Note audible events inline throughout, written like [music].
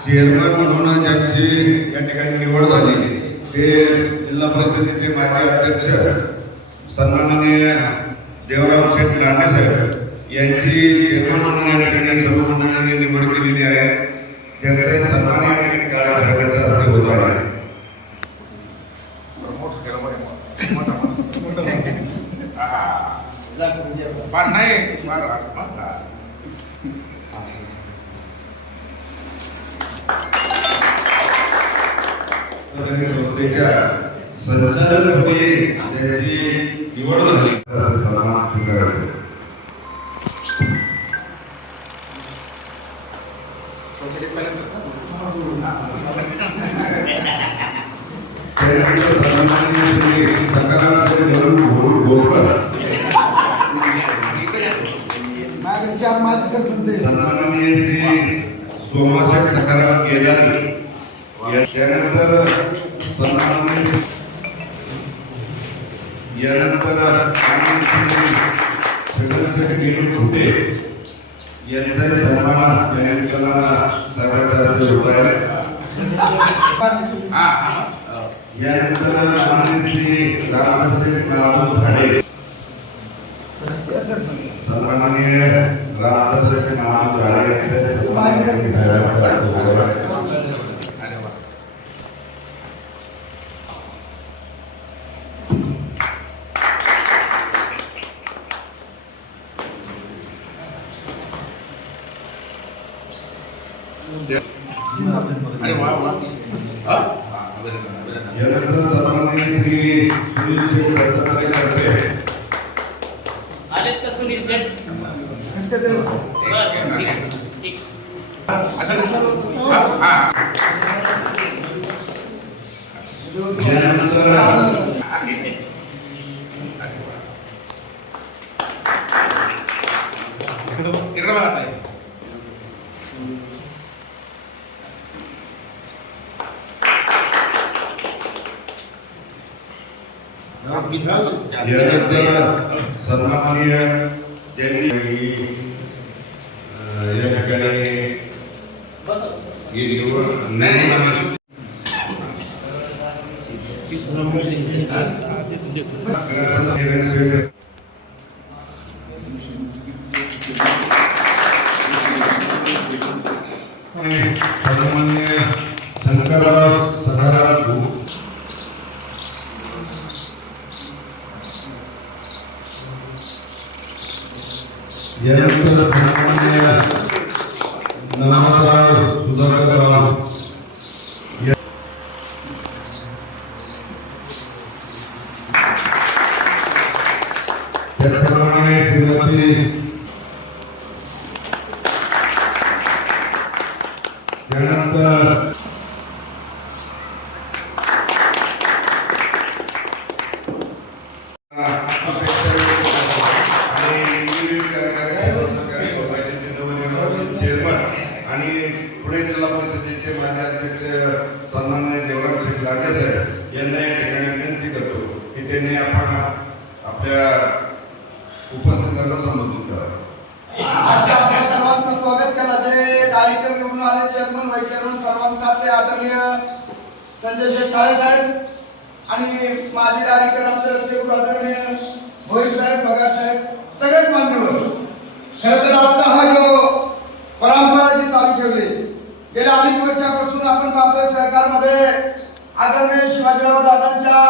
Chairman म्हणून ज्यांची या ठिकाणी निवड झाली ते जिल्हा परिषदेचे माजी अध्यक्ष सन्माननीय देवराम शेठ लांडे साहेब यांची चेअरमन म्हणून या ठिकाणी सर्व मंडळांनी निवड केलेली आहे. त्यांचे सन्मान या ठिकाणी काळे साहेबांच्या हस्ते होत आहे. [laughs] नाही फार असं सरकारी संस्थेच्या संचालकपदी त्यांची निवड झाली. सन्मान स्वीकारले सन्माननीय श्री सकाराम सोमाशेठ सकाराम केदारी त्यानंतर सन्माननीय यानंतर माननीय श्री छगनशेठ नीलू खुटे यांचाही सन्मान या निमित्तानं साहेबांच्या हस्ते होत आहे हा हा यानंतर माननीय श्री रामदास शेठ महाबूब खाडे सन्माननीय रामदास शेठ महाबूब खाडे यांचे सन्मान या ठिकाणी साहेबांच्या हस्ते होत आहे. अरे वा अरे वा वा हा हा, अभिनंदन अभिनंदन यानंतर सन्माननीय श्री सुनील शेठ? दत्तात्रय आलेत का सुनील शेठ बरं, ठीक आहे, ठीक असं हा हा यानंतर इकडे बघा ताई. यानंतर सन्माननीय ज्यांनी या ठिकाणी नाही, त्यानंतर चेअरमन आणि पुणे जिल्हा परिषदेचे माजी अध्यक्ष सन्माननीय देवराम शेठ लांडे साहेब यांना या ठिकाणी विनंती करतो की त्यांनी आपण आपल्या उपस्थितांना संबोधित करावं आजच्या आपल्या सर्वांचं स्वागत करा जे कार्यक्रम निवडून आले चेअरमन सर्वांचा आदरणीय संजय शेठ काळे साहेब आणि माजी डायरेक्टर आमचे रस्ते आदरणीय भोईर साहेब भगत साहेब सगळेच मान्यवर खरं तर आता हा जो परंपरा जी चालू ठेवली गेल्या अनेक वर्षापासून आपण पाहतोय सरकारमध्ये आदरणीय शिवाजीराव दादांच्या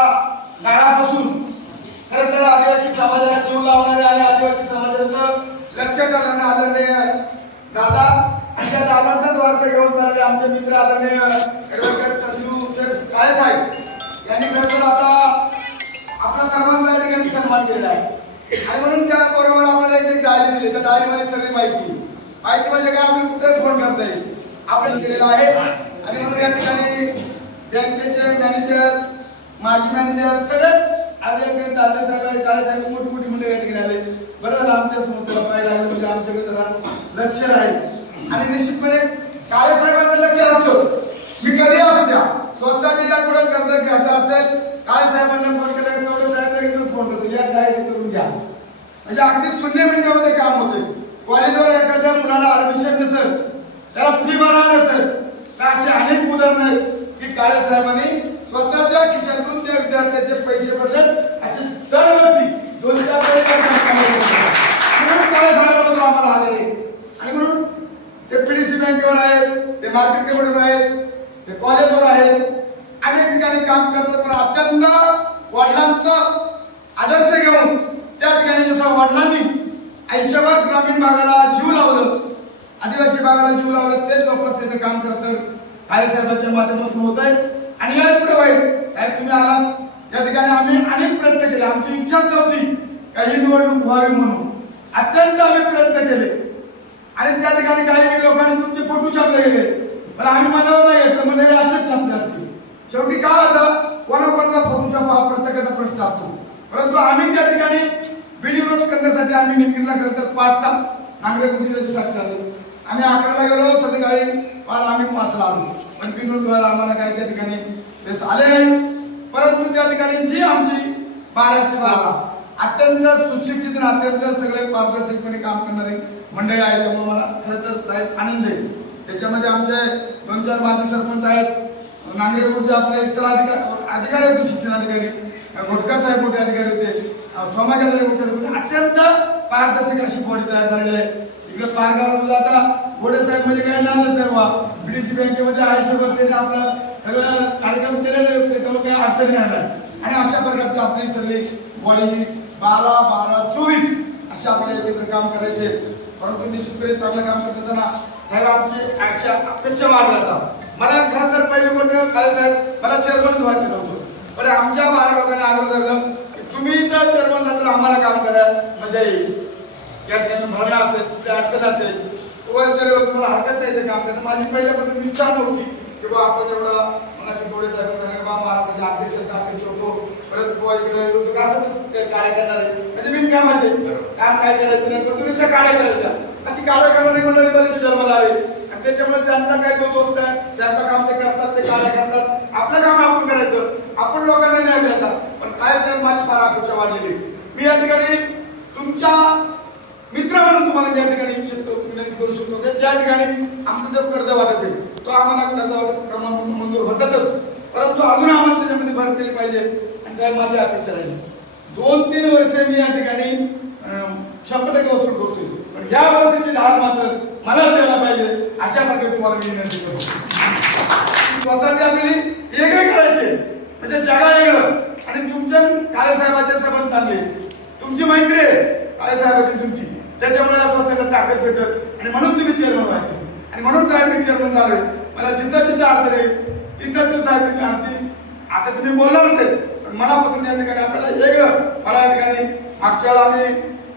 काळापासून खरं तर आदिवासी समाजाला जीव लावणारे आणि आदिवासी समाजाचं लक्ष करणारे आदरणीय दादा आणि आनंद वार्ता घेऊन चालले. आमचे मित्र आदरणीय ॲडव्होकेट संजू काळे साहेब. यांनी खरं तर आता आपला सर्वांचा या ठिकाणी सन्मान केला आहे. आणि म्हणून त्या बरोबर आपल्याला इथे एक डायरी दिली. त्या डायरीमध्ये सगळी माहिती. माहिती म्हणजे काय? आपण कुठेही फोन करता येईल आपण केलेला आहे. आणि म्हणून या ठिकाणी बँकेचे मॅनेजर माजी मॅनेजर सगळेच आज या ठिकाणी काळे साहेब मोठी मोठी मुलं या ठिकाणी आले. बरं आमच्यासमोर पाहिजे म्हणजे आमच्याकडे जरा लक्ष राहील आणि निश्चितपणे काळेसाहेबांचं लक्ष असतो. मी कधी असू द्या सोसायटीला कुठं कर्ज घ्यायचं असेल काळेसाहेबांना फोन केला कवडे साहेब फोन करतो. या काय करून घ्या. म्हणजे अगदी शून्य मिनिटामध्ये काम होते. कॉलेजवर एखाद्या मुलाला ऍडमिशन नसेल त्याला फी भरा नसेल तर अशी अनेक उदाहरणं आहेत की काळेसाहेबांनी स्वतःच्या खिशातून त्या विद्यार्थ्याचे पैसे भरले या त्या ठिकाणी आम्ही अनेक प्रयत्न केले. आमची इच्छाच नव्हती काही निवडणूक व्हावी म्हणून. अत्यंत आम्ही प्रयत्न केले. आणि त्या ठिकाणी काही लोकांनी तुमचे फोटो छापले गेले. पण आम्ही मनावर नाही घेतलं म्हणजे असंच छापले असतील शेवटी काय होतं? कोणाकोणाचा फोटो छापा प्रत्येकाचा प्रश्न असतो. परंतु आम्ही त्या ठिकाणी विनिरोध करण्यासाठी आम्ही निमगिरला खरं तर पाच तास नांगरे गुंडीचे साक्ष झाले. आम्ही अकराला गेलो संध्याकाळी पाच आम्ही पाचला आलो. पण बिनूर आम्हाला काही त्या ठिकाणी ठिकाणी जी आमची बाराची बारा अत्यंत सुशिक्षित आणि अत्यंत सगळे पारदर्शकपणे काम करणारी मंडळी आहेत त्यामुळे मला खरं तर साहेब आनंद आहे. त्याच्यामध्ये आमचे दोन चार माजी सरपंच आहेत नांगरेपूरचे आपले इतर अधिकारी अधिकारी होते शिक्षण अधिकारी. घोटकर साहेब मोठे अधिकारी होते सोमा मोठे होते. म्हणजे अत्यंत पारदर्शक अशी बॉडी तयार झालेली आहे. इकडे पारगावला जाता गोडे साहेब म्हणजे काही नांदत नाही बा बीडीसी बँकेमध्ये आयुष्यभर त्याने आपलं सगळं कार्यक्रम केलेले त्याच्यामुळे काही अडचणी आणणार आणि अशा प्रकारचे आपली सगळी वडी बारा बारा चोवीस असे आपले एकत्र काम करायचे. परंतु निश्चितपणे चांगलं काम करत असताना साहेब आमची अपेक्षा अपेक्षा वाढ जातात मला खरं तर पहिले गोष्ट काय साहेब मला चेअरमन व्हायचं नव्हतं. पण आमच्या बारा लोकांनी आग्रह धरलं की तुम्ही जर चेअरमन तर आम्हाला काम करा मजा येईल. या ठिकाणी भरणा असेल कुठल्या अडचण असेल वर जर तुम्हाला हरकत नाही ते काम करणं. माझी पहिल्यापासून इच्छा नव्हती की बा आपण एवढा मनाशी डोळे जायचं बा महाराष्ट्राचे अध्यक्ष अध्यक्ष होतो. परत बुवा इकडे विरोधक असं ते कार्य करणार? म्हणजे बिन काम असेल काम काय करायचं नाही पण तुम्ही कार्य करायचं अशी कार्य करणारी मंडळी बरीचशी जन्माला आली आणि त्याच्यामुळे त्यांचा काही तो दोष नाही त्यांचं काम ते करतात ते कार्य करतात. आपलं काम आपण करायचं. आपण लोकांना न्याय देतात. पण काय साहेब माझी फार अपेक्षा वाढलेली मी या ठिकाणी तुमच्या मित्र म्हणून तुम्हाला त्या ठिकाणी इच्छितो विनंती करू शकतो. की ज्या ठिकाणी आमचं जो कर्ज वाटप आहे तो आम्हाला कर्ज मंजूर होतातच. परंतु अजून आम्हाला त्याच्यामध्ये भर केली पाहिजे. आणि साहेब माझ्या अपेक्षा राहील. दोन तीन वर्षे मी या ठिकाणी अं, शंभर टक्के वसूल करतोय. पण या वर्षाची ढाल मात्र मला द्यायला पाहिजे. अशा प्रकारे तुम्हाला मी विनंती करतो. स्वतःच्या आपली वेगळे करायचे म्हणजे जगा वेगळं. आणि तुमच्या काळेसाहेबाचे संबंध चांगले. तुमची मैत्री आहे. काळेसाहेबाची तुमची. त्याच्यामुळे असं त्याला ताकद भेटत. आणि म्हणून तुम्ही चेअरमन व्हायचे. आणि म्हणून साहेब मी चेअरमन झालोय. मला जिथं जिथं अडचण आहे तिथं तिथं साहेब मी आणतील आता तुम्ही बोलणारच आहे पण मला पकडून या ठिकाणी आपल्याला वेगळं मला या ठिकाणी मागच्या वेळा आम्ही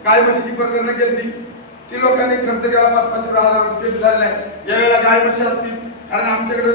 गाय म्हशीची प्रकरणं केली. ती लोकांनी खर्च केला पाच पाच हजार रुपये झाले यावेळेला गाय म्हशी असतील. कारण आमच्याकडे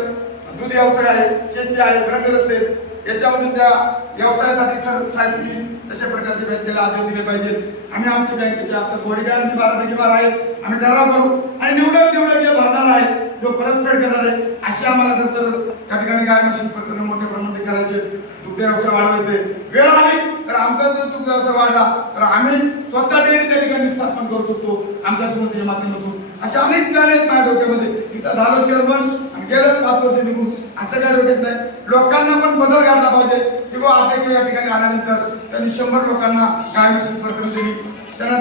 दूध व्यवसाय आहे शेती आहे घरं रस्ते आहेत. याच्यामधून त्या व्यवसायासाठी सर साहेब तशा प्रकारचे बँकेला आदेश दिले पाहिजेत. आम्ही आमच्या बँकेचे आपले घोडे बारापैकी बारा आहेत. आम्ही ठराव करू आणि निवडक निवडक जे भरणार आहे जो परतफेड करणार आहे अशी आम्हाला जर तर त्या ठिकाणी गाय म्हशी प्रकरण मोठ्या प्रमाणात करायचे दुग्ध व्यवसाय वाढवायचे वेळ आली तर आमचा जर दुग्ध व्यवसाय वाढला तर आम्ही स्वतः डेअरी त्या ठिकाणी स्थापन करू शकतो. आमच्या संस्थेच्या माध्यमातून अशा अनेक प्लॅन आहेत माझ्या डोक्यामध्ये. तिथं झालो चेअरमन आणि गेलं पाच वर्ष निघून. असं काय डोक्यात नाही. लोकांना पण बदल घातला पाहिजे. की बुवा अध्यक्ष या ठिकाणी आल्यानंतर त्यांनी शंभर लोकांना गाय प्रकरण दिली. त्यांना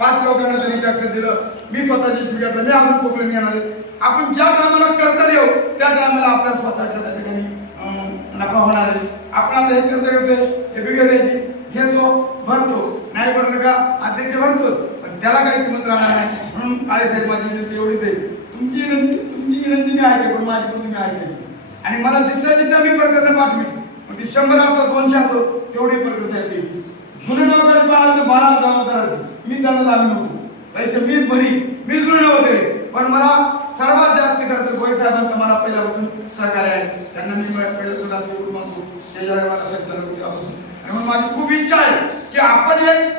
पाच लोकांना त्यांनी ट्रॅक्टर दिलं. मी स्वतःची स्वीकारलं मी अजून कोकणी येणार आहे. आपण ज्या कामाला कर्ज देऊ त्या कामाला आपल्या स्वतःच्या त्या ठिकाणी नफा होणार आहे. आपण आता हे कर्ज घेतोय हे बिघडायची घेतो भरतो. नाही भरलं का? अध्यक्ष भरतो त्याला काही किंमत राहणार नाही. म्हणून काळे साहेब माझी विनंती एवढीच आहे. तुमची विनंती तुमची विनंती मी ऐकते पण माझी पण तुम्ही ऐकायची आणि मला जिथं जिथं मी प्रकरण पाठवी मग ती शंभर असो दोनशे असो तेवढी प्रकरण साहेब येईल. जुने नावाकडे पाहिलं बारा जबाबदार मी त्यांना लावू नको पैसे मी भरी मी जुने वगैरे पण मला सर्वात जास्त खर्च गोय साहेबांचा मला पहिल्यापासून सहकार्य आहे. त्यांना मी पहिल्या सुद्धा मागतो. त्याच्यावर मला आणि म्हणून माझी खूप इच्छा आहे की आपण एक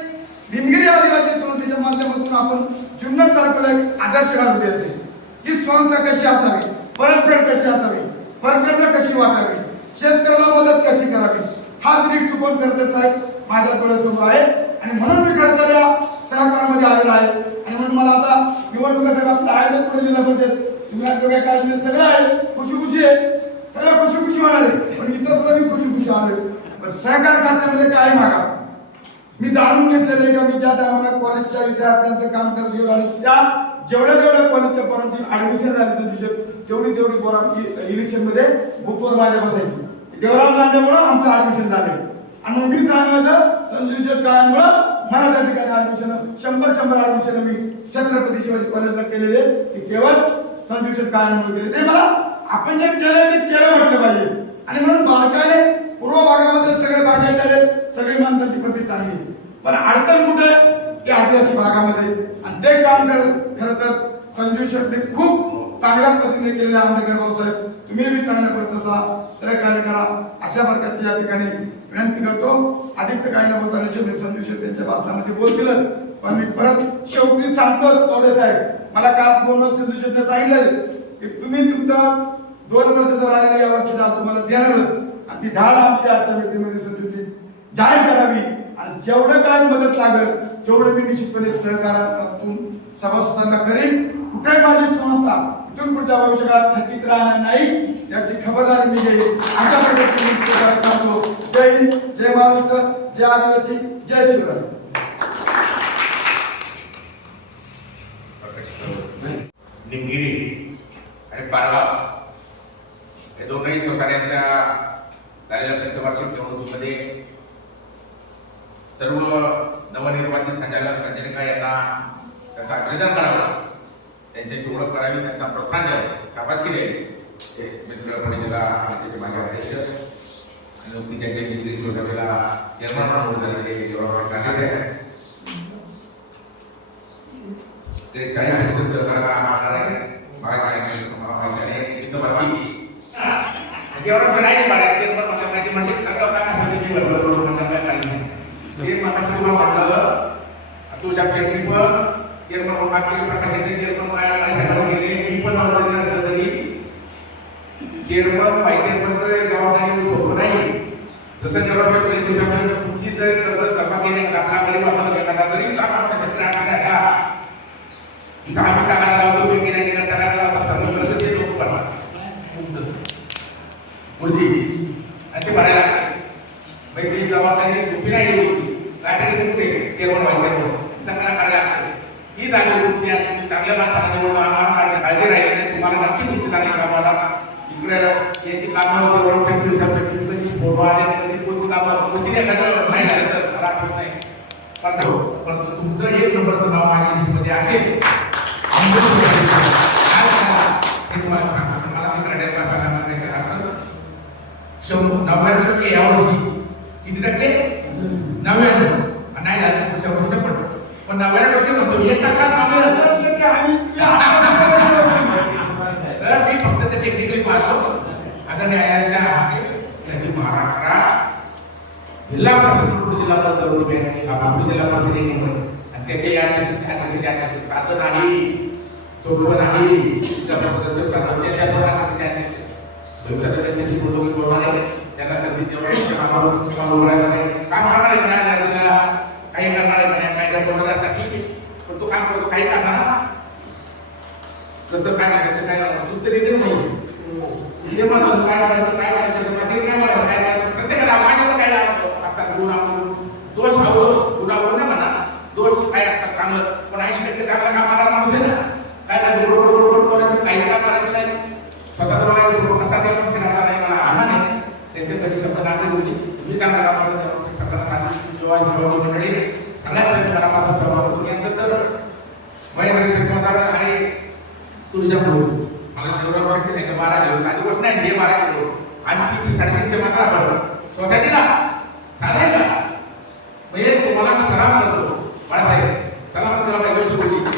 निमगिरी आदिवासी संस्थेच्या माध्यमातून आपण जुन्नर तालुक्याला एक आदर्श द्यायचे ही संस्था कशी असावी? परतफेड कशी असावी? परतफेड कशी वाटावी? शेतकऱ्याला मदत कशी करावी? हा दृष्टिकोन करते साहेब माझ्या डोळ्यासमोर आहे. आणि म्हणून मी करता सहकारामध्ये आलेला आहे. आणि म्हणून मला आता निवडणुकीचं आपलं आयोजन पुणे जिल्हा तुम्ही आपलं काय सगळं आहे. खुशी खुशी आहे. सगळं खुशी खुशी होणार आहे. पण इथं सुद्धा मी खुशी खुशी आलोय. पण सहकार खात्यामध्ये काय मागा मी जाणून घेतलेलं आहे का? मी ज्या टायमाला कॉलेजच्या विद्यार्थ्यांचं काम करत गेलो आणि त्या जेवढ्या जेवढ्या कॉलेजच्या पोरांची ऍडमिशन झाली दिवशी तेवढी तेवढी पोरांची इलेक्शनमध्ये बुकवर माझ्या बसायची. देवराम लांडेमुळं आमचं ऍडमिशन झाले. आणि मग मी सांगायचं संजूशक काळामुळं मला त्या ठिकाणी ऍडमिशन शंभर शंभर ऍडमिशन मी छत्रपती शिवाजी कॉलेजला केलेले ते केवळ संजूशक काळामुळे केले. ते मला आपण जे केलं ते केलं म्हटलं पाहिजे. आणि म्हणून बालकाने पूर्व भागामध्ये सगळे बागायतदार आहेत. सगळी माणसाची प्रतिष्ठा आहे. पण अडचण कुठे? की आदिवासी भागामध्ये. आणि ते काम कर खरं तर संजू शेट्टी खूप चांगल्या पद्धतीने केलेले आंबेडकर भाऊसाहेब तुम्ही बी चांगल्या पद्धतीचा सहकार्य करा. अशा प्रकारची या ठिकाणी विनंती करतो. अधिक तर काही न बोलता संजू शेट्टी यांच्या भाषणामध्ये केलं. पण मी परत शेवटी सांगतो थोडे साहेब. मला काल फोनवर संजू शेट्टी सांगितलं की तुम्ही तुमचं दोन वर्ष जर आलेली या वर्षी डाळ तुम्हाला देणारच. आणि ती ढाळ आमची आजच्या व्यक्तीमध्ये संजूती जाहीर करावी. जेवढं काय मदत लागेल तेवढं मी निश्चितपणे सहकारातून सभासदांना करेन. कुठे माझी संस्था इथून पुढच्या भविष्यकाळात थकीत राहणार नाही याची खबरदारी मी घेईल अशा पद्धतीने मी जय हिंद जय महाराष्ट्र जय आदिवासी जय शिवराय. निमगिरी आणि पारवा. या दोनही सोसायट्यांच्या झालेल्या पंचवार्षिक निवडणुकीमध्ये सर्व नवनिर्वाचित संचालक संचालिका यांना त्याचं अभिनंदन करावं त्यांच्याशी ओळख करावी त्यांना प्रोत्साहन द्यावं शाबासकी द्यावी ते मित्र परिषदेला त्याचे माझे अध्यक्ष आणि नुकतीच त्यांच्या निमगिरी सोसायटीला चेअरमन म्हणून झालेले देवराव काकासाहेब आहेत. ते काही वर्ष सहकार्य मागणार आहे मला काय नाही तुम्हाला माहिती आहे इथं बाकी जेवढं फिरायचे बाळाचे पण मला माहिती म्हणजे सगळं काय असं मी बरोबर म्हणलं काय काही नाही प्रकाश मगाशी म्हटलं तुझ्या शेट्टी पण चेअरमन होता प्रकाश शेट्टी चेअरमन गेले मी पण नव्हतं असलं तरी चेअरमन वाईस चेअरमनचं जबाबदारी सोपं नाही. जसं जेव्हा शेट्टी तुझ्या तुमची जर कर्ज जमा केली दाखला गरीब असाल घेतला तरी टाका मोठ्या क्षेत्रात असा. इथं आम्ही टाकायला लावतो वेगळी टाकायला लावतो सगळीकडे ते लोक बनवा तुमचं मुलगी आणि ते भरायला लागतात मग ती जबाबदारी सोपी नाही होती गाठी कुठे केवळ व्हायचं सगळ्या लागते ही जागा तुमची चांगल्या माणसाला निवडून आम्हाला काळजी राहिली नाही. तुम्हाला नक्की तुमची चांगली कामं होणार इकडे याची कामं होतं फॅक्टरी फॅक्टरी कधी फोटो आले कधी कोणती कामं क्वचित एखादं नाही झालं तर. मला आठवत नाही. पण पण तुमचं एक नंबरचं नाव माझ्या लिस्टमध्ये असेल. हे शंभर नव्याण्णव टक्के यावर्षी किती टक्के? नव्याण्णव आणि नाही झालं पुढच्या वर्षी पण पण नव्याण्णव टक्के म्हणतो एक टक्का नव्याण्णव टक्के आम्ही तर मी फक्त ते टेक्निकली पाहतो आता न्यायालयाच्या हाती त्याची महाराष्ट्र जिल्हा परिषद मुलुंड जिल्हा परिषद बँक आपली जिल्हा परिषद एक नंबर आणि त्याच्या या शिक्षण खात्याचे त्या शिक्षण साधन नाही सोपं नाही जिल्हा परिषद साधन त्याच्या दोघांचे त्या भविष्यात त्यांच्याशी बोलून बोलणार आहे त्यांना संधी काम करणार आहे काही करणार आहे न्याय बोलणार ठीक आहे. पण तो काम करतो काही का सांगा कसं काय लागायचं काय लागायचं उत्तर येते नाही काय करायचं काय करायचं माझे काय करायचं काय करायचं. प्रत्येकाला मान्यता काय लागतं असतात गुण आपण दोष हा दोष गुणावर नाही म्हणा. दोष काय असतात चांगलं? पण ऐंशी टक्के चांगलं काम करणारा माणूस आहे ना. काय करायचं? बरोबर बरोबर बोलायचं काही काम करायचं. नाही. स्वतःच बघायचं असा काही पण करणार नाही मला आव्हान आहे त्यांचे कधी शब्द लागले होते तुम्ही चांगलं काम करत सगळ्यांना सांगितलं जेव्हा जेव्हा मंडळी सगळ्यात मनापासून सहभाग होतो यांचं तर महेंद्र शिल्पकार आहे तुळजापूर मला देवराव शेट्टी सांगितलं बारा दिवस आधी गोष्ट नाही हे बारा दिवस आणि तीनशे साडेतीनशे मात्र आपण सोसायटीला साधाय का म्हणजे तुम्हाला मी सलाम करतो बाळासाहेब सलाम करायला पाहिजे गोष्ट होती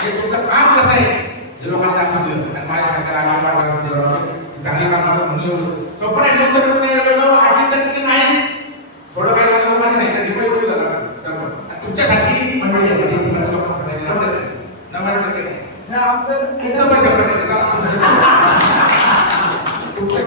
हे तुमचं काम कसं आहे हे लोकांना सांगलं आणि माझ्या सरकार वाटलं देवराव चांगली कामाला म्हणून एवढं कपडे ऍडजस्ट करून एवढं आठ टक्के नाही थोडं काय झालं माझ्या नाही डिपेंड करू झाला तुमच्यासाठी मंडळी आहे. म्हणजे तुम्हाला सपोर्ट करायचं एवढं नव्वद टक्के. नाही आमचं एकदम पैसे पडले तुमच्या